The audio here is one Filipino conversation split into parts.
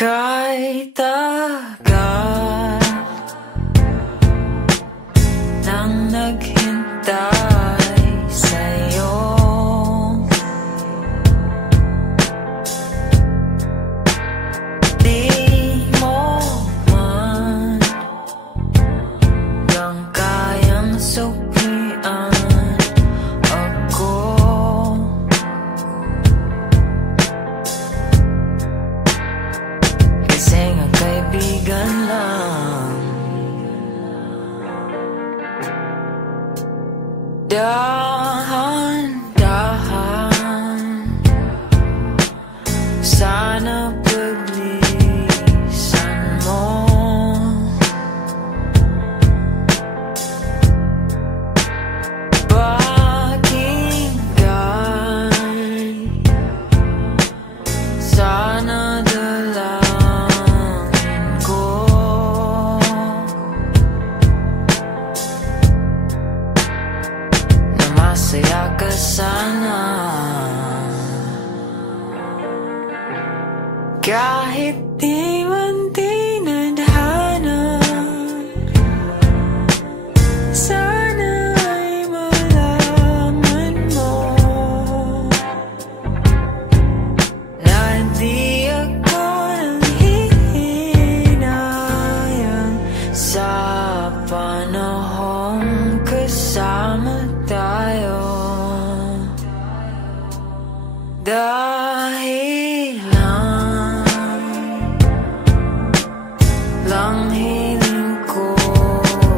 Kahit tagal nang naghintay sa'yo, di mo man lang kayang suklian ako. Kasi nga kaibigan lang. Dahan-dahan, sana paglisan mo. Pakinggan, sana dalangin ko. Na masaya ka sana. Kahit di man tinadhana, sana ay malaman mo na di ako nanghihinayang sa panahong kasama tayo. Dahil lang hiling ko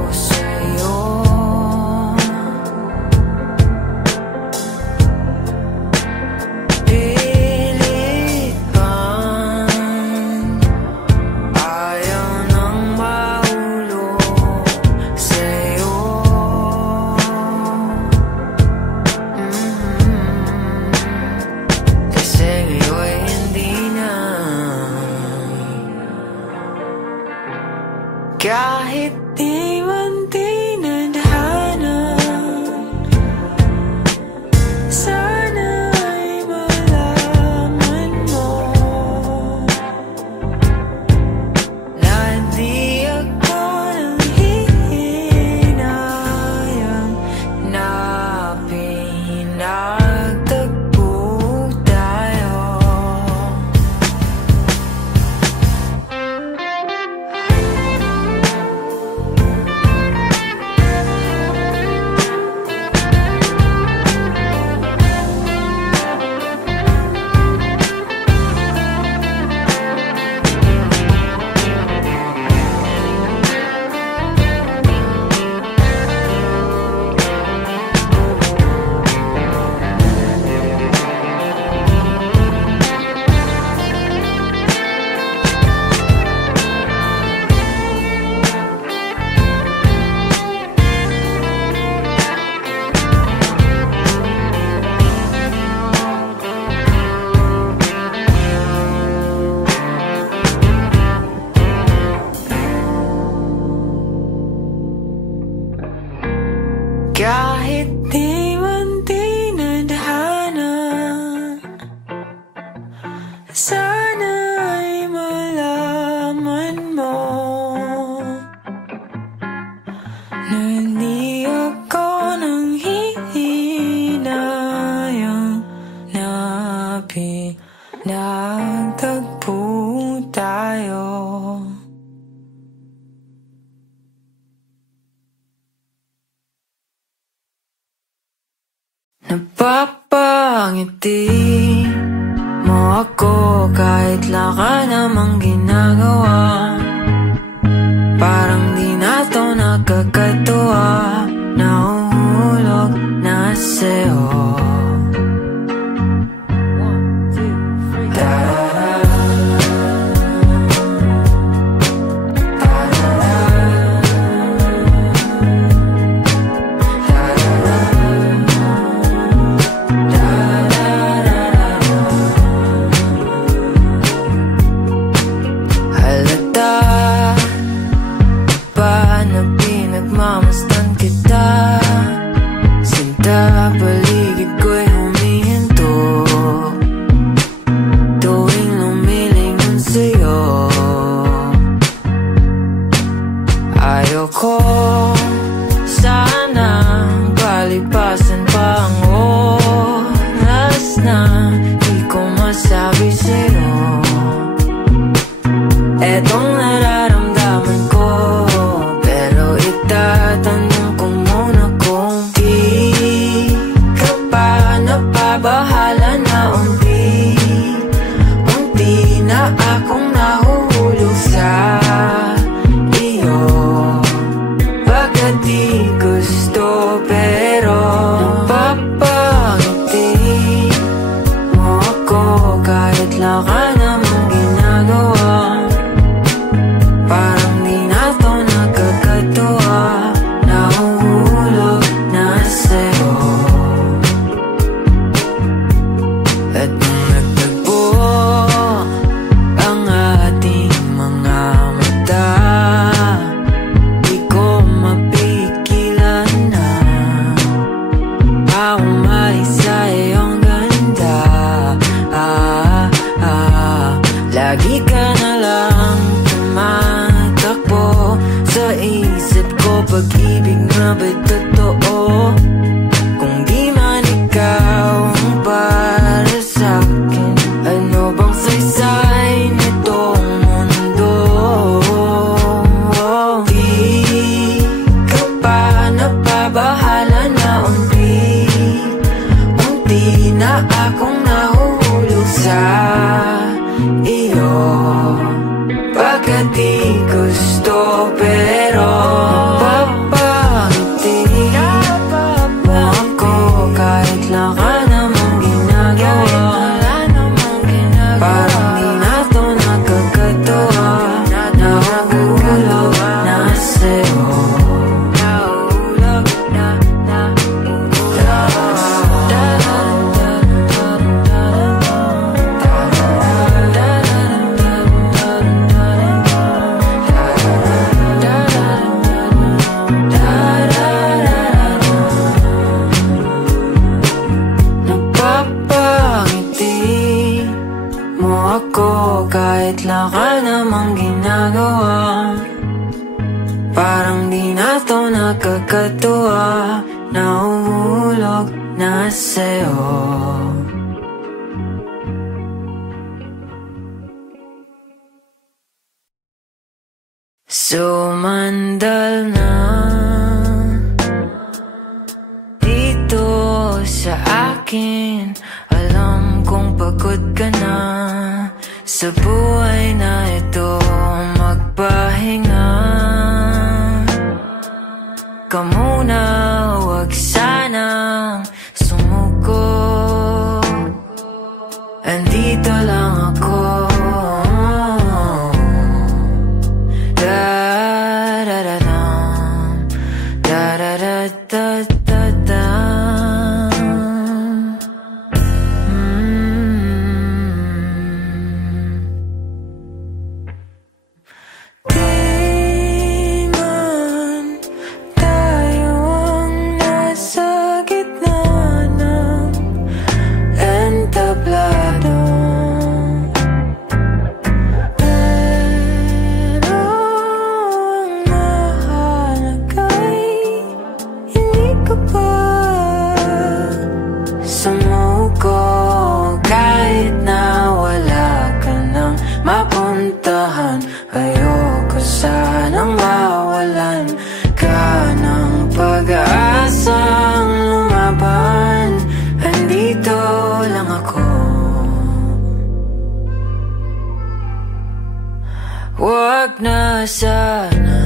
sa'yo. Pilit bang ayaw nang mahulog sa'yo? Kasi ngayon hindi na. Kahit di man tinadhana, sana ay malaman mo na di ako nanghihinayang na pinagtagpo tayo. Kahit di man tinadhana, sana ay malaman mo na di ako nanghihinayang na pinagtagpo tayo. Napapangiti mo ako kahit wala ka namang ginagawa. Parang di na to nakakatuwa, nahuhulog na sa'yo. Halata pa na pinagmamasdan kita. sinabi sa'yo etong nararamdaman ko. Pero itatanong ko muna kung di ka pa napabahala na unti na akong nahuhulog sa iyo. Bakit di gusto pero napapangiti mo ako kahit laka namang ginagawa. Parang di na to nakakatuwa, nahuhulog na sa'yo. At nung nagtagpo ang ating mga mata, di ko mapigilan na umay sa iyong ganda. Lagi ka na lang tumatakbo sa isip ko. Pag-ibig na ba'y totoo? Kung di man ikaw ang para sa'kin, ano bang saysay nitong mundo? Di ka pa napabahala na unti na akong nahuhulog sa iyo. Bakit di gusto pero napapangiti mo ako kahit laka namang ginagawa. Parang di na to nakakatuwa, nahuhulog na sa'yo. Kahit laka namang ginagawa, parang di na to nakakatuwa, nahuhulog na sa'yo. Sumandal na dito sa akin, alam kong pagod ka na sa buhay na ito, magpahinga ka muna, huwag sanang sumuko. Andito lang ako. Da-da-da-dam, da-da-da-da-da-dam. Ayoko sanang mawalan ka ng pag-aasang lumaban. Andito lang ako. Huwag na sana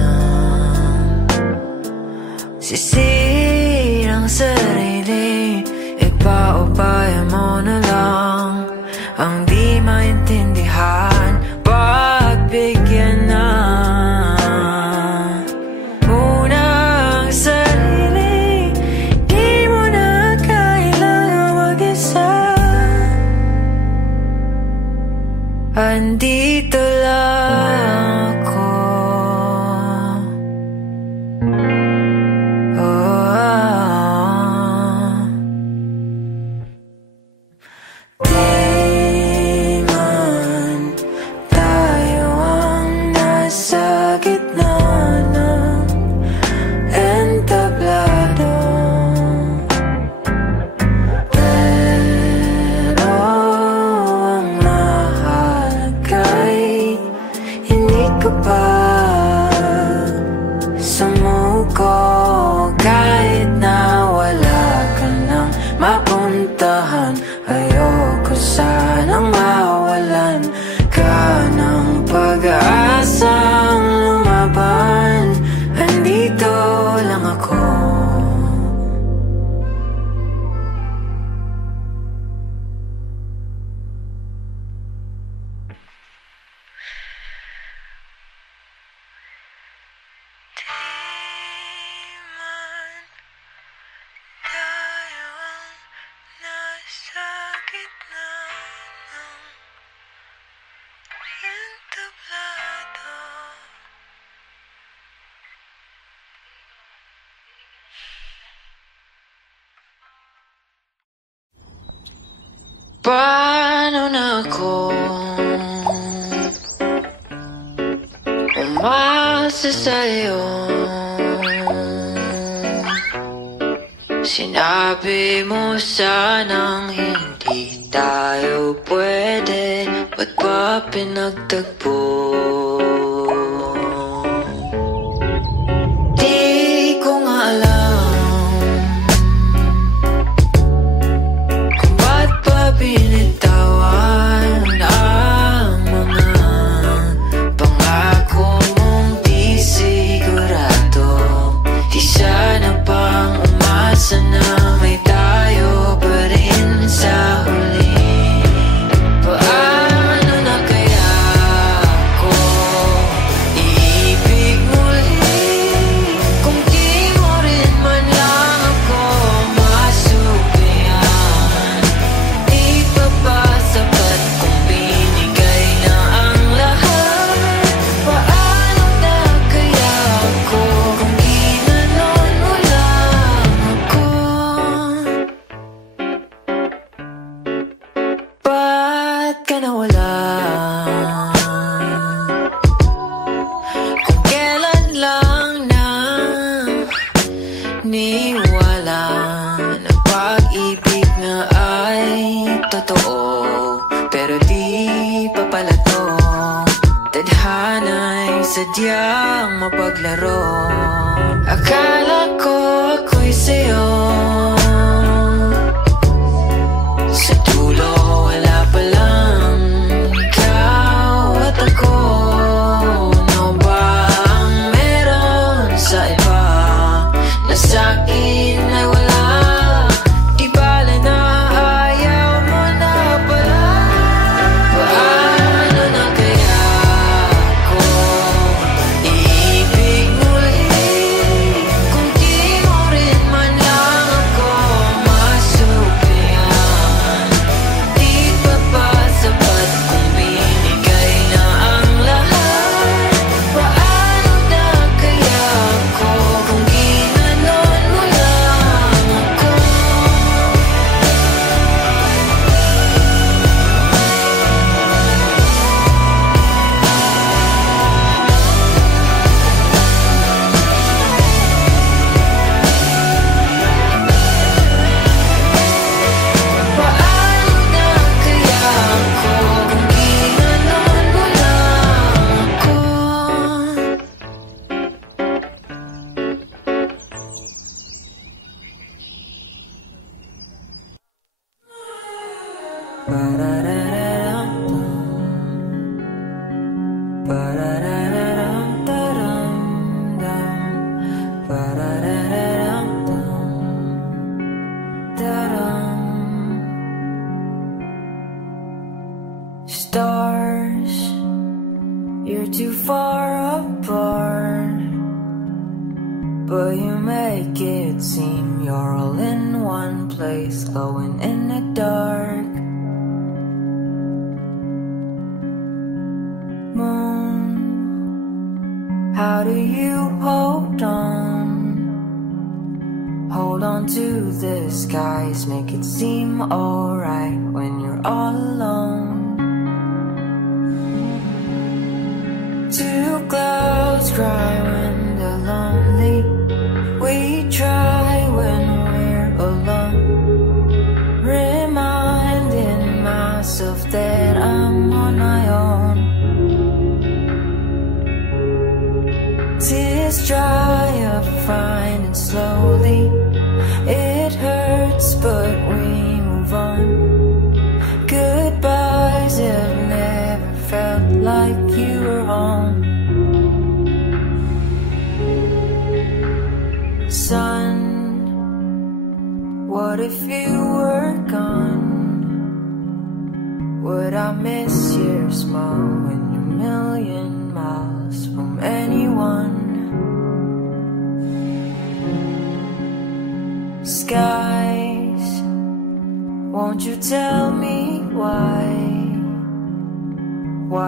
sisirang sarili, ipaubaya mo na lang ang di maintindihan. Pagbigyan na muna ang sarili, di mo na kailangan mag-isa. Andito lang ako. Ang ako umasa sa'yo. Sinabi mo sanang hindi tayo pwede, ba't pa pinagtagpo? Di ko nga alam kung ba't pa binitawan ang mga pangako mong di sigurado. Di sana pang umasa na may tayo pa rin sa huli. Paano na kaya ako iibig muli kung di mo rin man lang ako masubayan? Di pa ba sapat kung binigay na ang lahat? Paano na kaya ako kung ginanon mo lang ako? Ba't ka nawala? Kung kailan lang na niwala na pag-ibig nga ay totoo, pero di pa pala to. Tadhana'y sadyang mapaglaro. Akala ko ako'y sa'yo, sa dulo wala palang ikaw at ako. Ano ba ang meron sa iba na sa'kin ay wala? Di bale na ayaw mo na pala. Paano na kaya ako iibig muli kung di mo rin man lang ako masubayan? Di pa ba sapat kung binigay na ang lahat? Paano na kaya ako kung ginanon mo lang ako? Paano na kaya ako kung ginanon mo lang ako? Stars, you're too far apart, but you make it seem you're all in one place, glowing in the dark. Moon, how do you hold on? Hold on to the skies, make it seem alright when you're all alone. Two clouds cry when they're lonely. We try when we're alone. Reminding myself that I'm on my own. Tears dry up fine and slowly. It hurts but we move on. Goodbyes have never felt like you were home. Sun, what if you were gone? Would I miss your smile when you're a million miles from anyone? Skies, won't you tell me why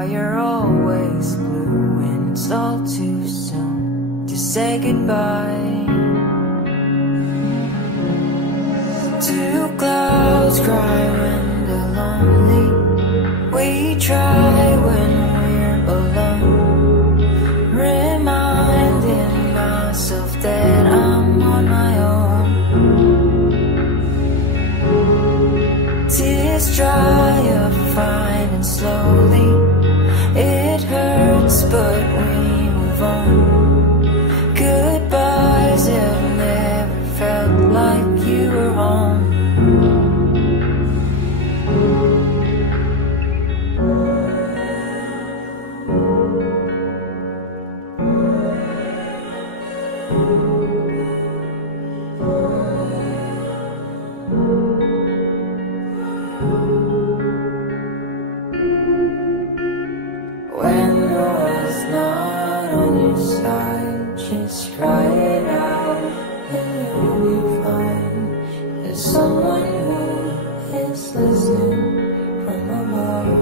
you're always blue and it's all too soon to say goodbye? Two clouds cry when they're lonely. we try when we're alone, reminding myself that I'm on my own. Tears dry up fine and slowly. It hurts, but we move on. Goodbyes have never felt like you were home. When the world's not on your side, just cry it out and you'll be fine. There's someone who is listening from above.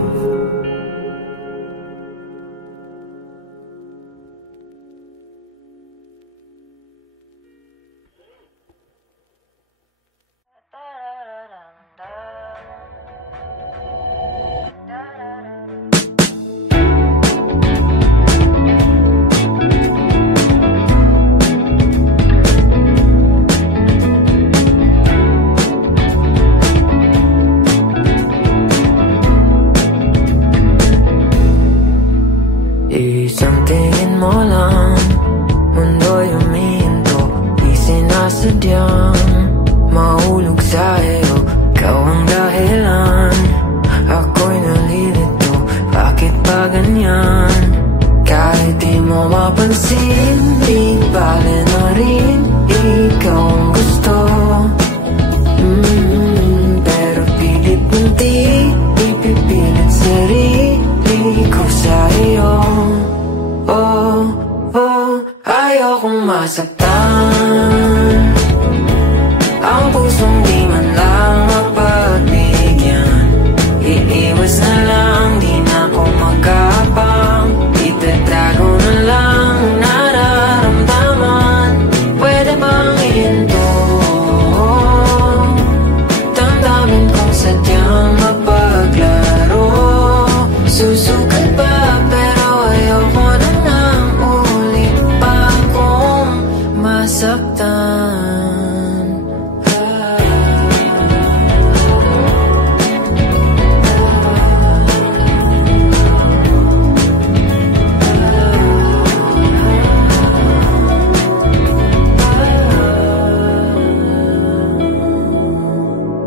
Isang tingin mo lang, mundo'y humihinto. Di sinasadyang mahulog sa'yo. Ikaw ang dahilan, ako'y nalilito. Bakit ba ganyan? Kahit di mo mapansin, di bale na rin. Ikaw ang gusto, pero pilit mong di ipipilit sarili ko sa'yo. Oh, oh, ayokong masaktan ang pusong di man lang mapagbigyan. Iiwas na lang, di na ako magkapang. Itatago na lang nararamdaman. Pwede bang ihinto? Damdamin kong sadyang mapaglaro. Susukat pa pero ayoko na nang ulit pa kong masaktan.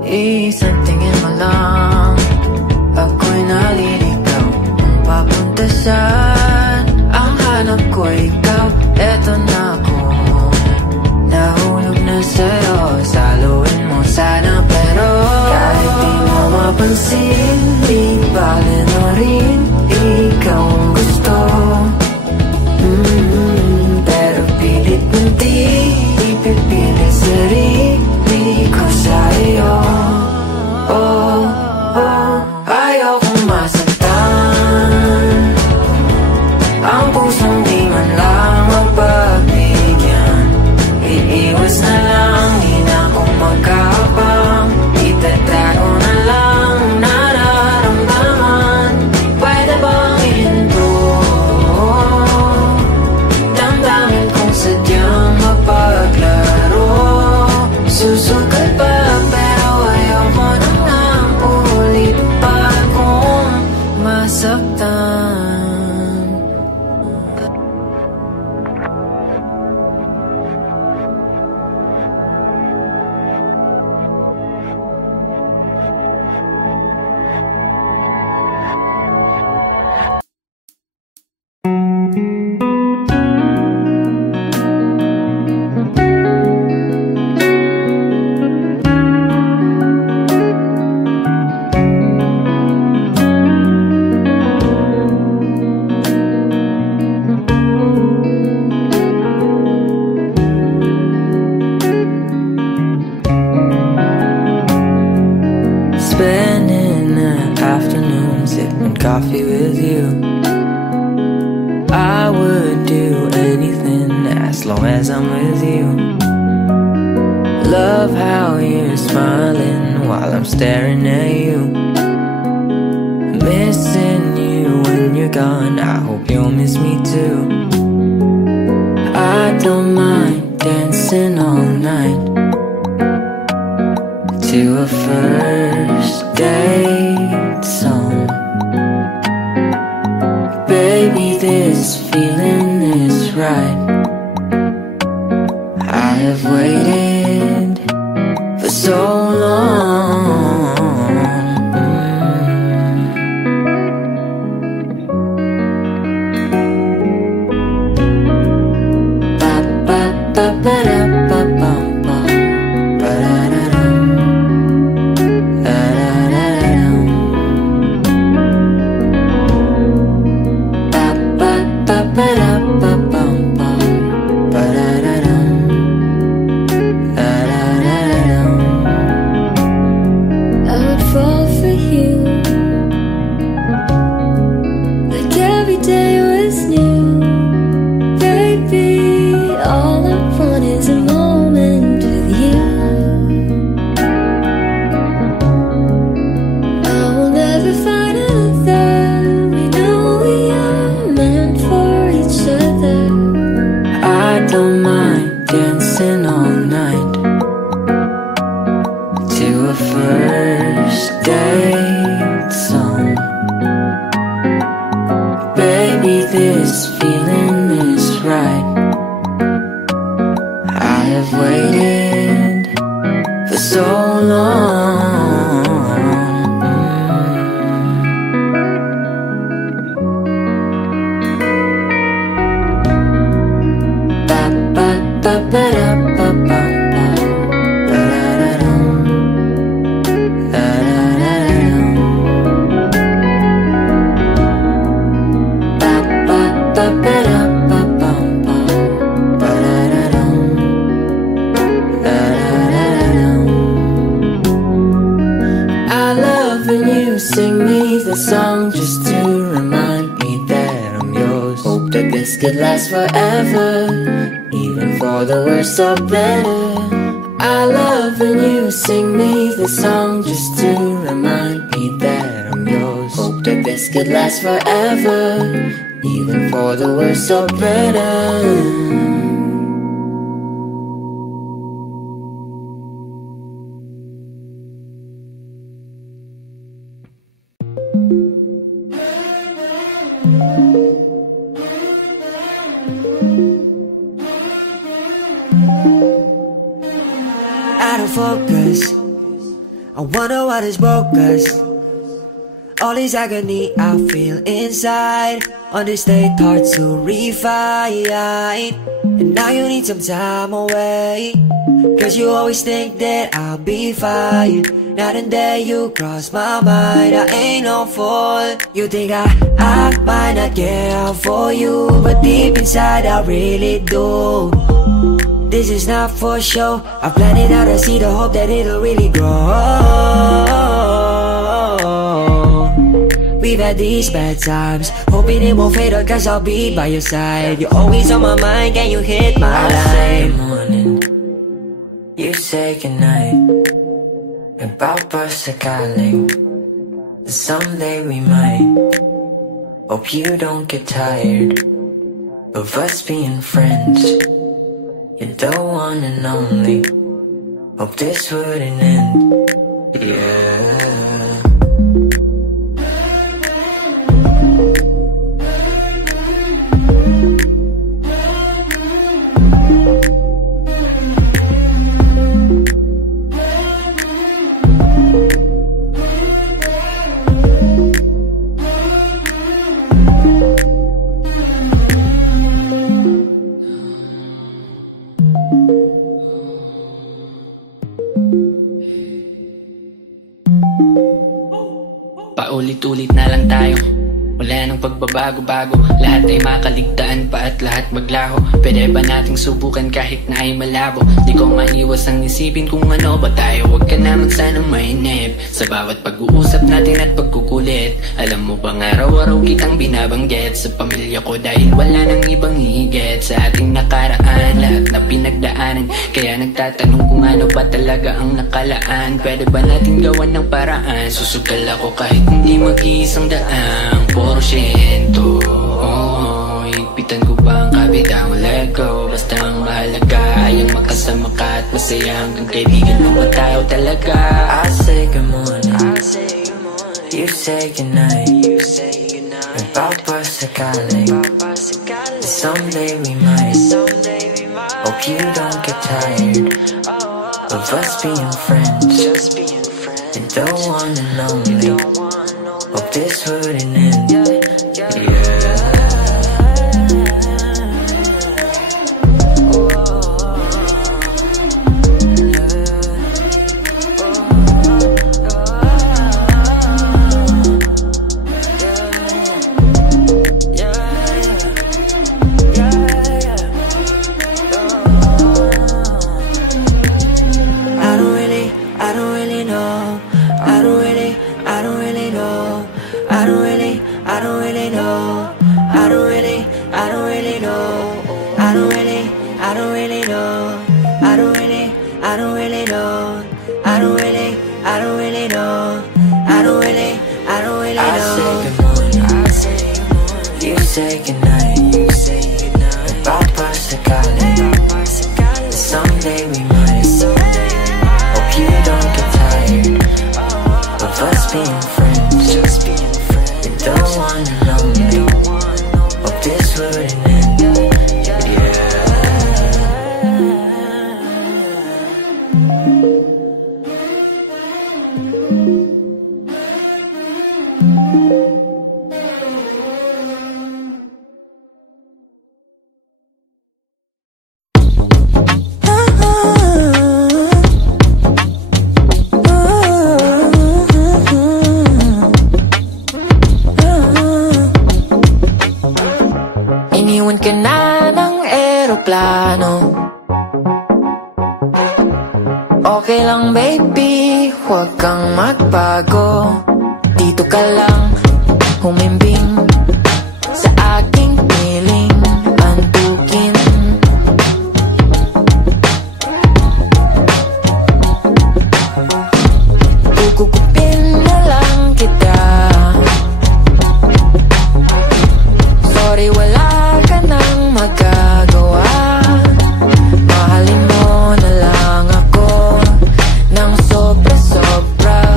Isang tingin mo lang, ako'y naliligaw. Kung papunta saan, ang hanap ko ikaw. Eto na ako, nahulog na sa'yo. Saluhin mo sana pero kahit di mo mapansin, di bale na rin. Ikaw ang gusto, pero pilit mong di ipipilit sarili ko sa'yo. Oh, oh, ayokong masaktan ang pusong di man lang mapagbigyan. Iiwas na lang, di na ako magkapang. Itatago na lang nararamdaman. Pwede bang ihinto? Damdamin kong sadyang mapaglaro. Susukat pa pero ayoko na nang ulit pa kong masaktan. Spending the afternoon sipping coffee with you. I would do anything as long as I'm with you. Love how you're smiling while I'm staring at you. missing you when you're gone. I hope you'll miss me too. I don't mind dancing all night to a first date song. Baby, this feeling is right. I have waited for so long. Ba ba ba ba da ba bum bum ba da da dum da da da dum ba ba ba ba da ba bum bum ba da da dum da da da dum. I would fall for you like every day was new. Baby, all I want is a moment with you. I will never find another. We know we are meant for each other. I don't mind dancing all night to a first date song. Baby, this feeling is right. I have waited for so long. Ba ba ba ba da ba bum bum ba da da dum da da da dum ba ba ba ba da ba bum bum ba da da dum da da da dum. I love when you sing me the song just to remind me that I'm yours. Hope that this could last forever, even for the worse or better. I love when you sing me the song just to remind me that I'm yours. Hope that this could last forever, even for the worse or better. Out of focus, I wonder what has broke us. All this agony I feel inside, on this state hard to refine. And now you need some time away, cause you always think that I'll be fine. Night and day you cross my mind, I ain't no fool. You think I might not care for you, but deep inside I really do. This is not for show, I plan it out, I see the hope that it'll really grow. We've had these bad times, hoping it won't fade out, cause I'll be by your side. You're always on my mind, can you hit my line? I say morning, you say goodnight. About us a calling, someday we might. Hope you don't get tired of us being friends. You're the one and only, hope this wouldn't end. Yeah. pagbabago-bago. Lahat ay makaligtaan pa at lahat maglaho. Pwede ba nating subukan kahit na ay malabo? Di ko maiwas ang isipin kung ano ba tayo. Huwag ka naman sanang mainip sa bawat pag-uusap natin at pagkukulit. Alam mo bang araw-araw kitang binabanggit sa pamilya ko dahil wala nang ibang higit sa ating nakaraan, lahat na pinagdaanan. Kaya nagtatanong kung ano ba talaga ang nakalaan. Pwede ba natin gawan ng paraan? Susugal ako kahit hindi mag-iisang daang porsyento. Higpitan ko ba ang kabitang let go? Basta ang mahalaga ay ang makasama ka at masaya hanggang kaibigan mo ba tayo talaga? I say good morning, you say goodnight. Nagpapasakaling someday we might. Hope you don't get tired of us being friends. And don't wanna lonely. Hope this wouldn't end. Yeah. Say goodnight, nagpapasakaling someday we might. Hope you don't get tired of us being friends. And don't wanna lonely. Hope this wouldn't end. Yeah. Iniwan ka na ng eroplano. Okay lang baby, huwag kang magbago. Dito ka lang humimbing sa aking piling antukin. Kukupin na lang kita. Sorry, wala ka nang magagawa. Mahalin mo na lang ako ng sobra-sobra.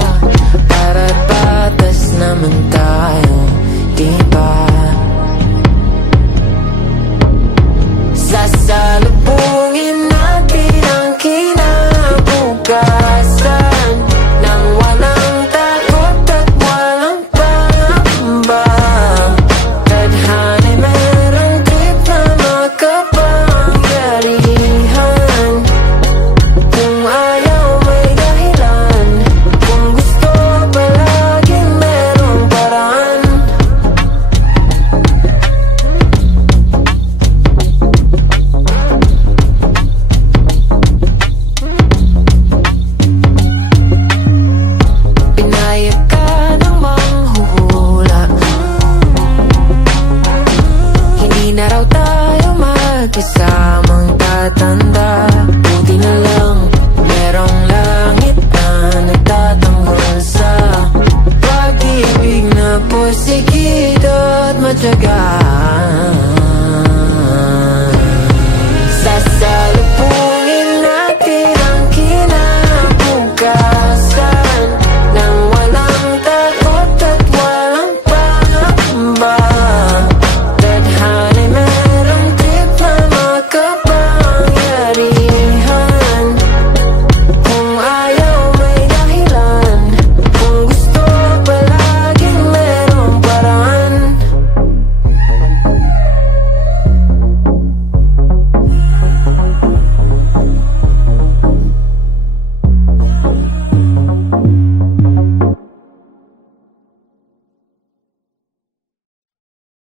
Para't patas naman tayo, diba? Sasalubungin natin ang kinabukasan nang walang takot at walang pangamba. Tadhana'y merong trip na makapangyarihan. Kung ayaw may dahilan, kung gusto palaging merong paraan. Pinayag ka ng manghuhula. Hindi na raw tayo magkasamang tatanda. Buti na lang merong langit na nagtatanggol sa pag-ibig na porsigido at matyagaan.